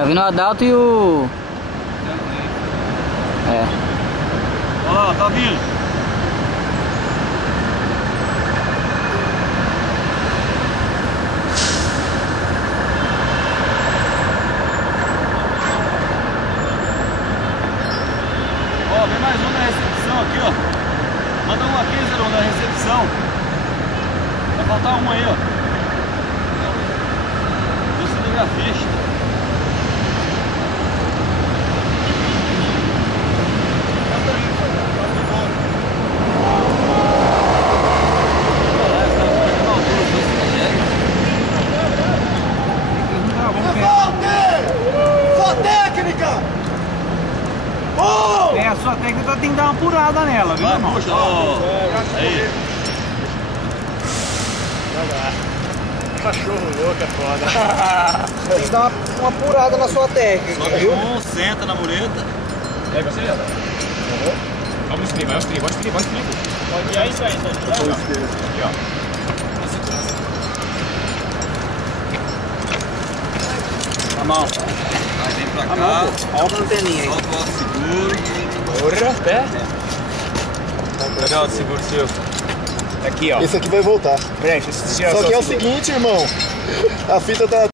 Tá vindo o Adalto e o... É. Ó, tá vindo. Ó, vem mais um na recepção aqui, ó. Manda um aqui, Zerão, na recepção. Vai faltar um aí, ó. Do cinegrafista. Sua técnica! Oh! É, a sua técnica tem que dar uma apurada nela, viu, Vai, irmão? puxa, ó. Aí. Cachorro louco é foda. Tem que dar uma apurada na sua técnica, Sobe viu? um, senta na mureta. E aí, você, Leandro? Vamos stream, vai stream, vai stream, vai stream. Pode ir aí, isso aí, aqui, ó. A mão. Aí vem pra cá. Olha a anteninha aí. Solta o alto seguro. Porra, pé. Cadê o alto seguro seu? Aqui, ó. Esse aqui vai voltar. Preste, Só que é o seguinte, irmão. A fita tá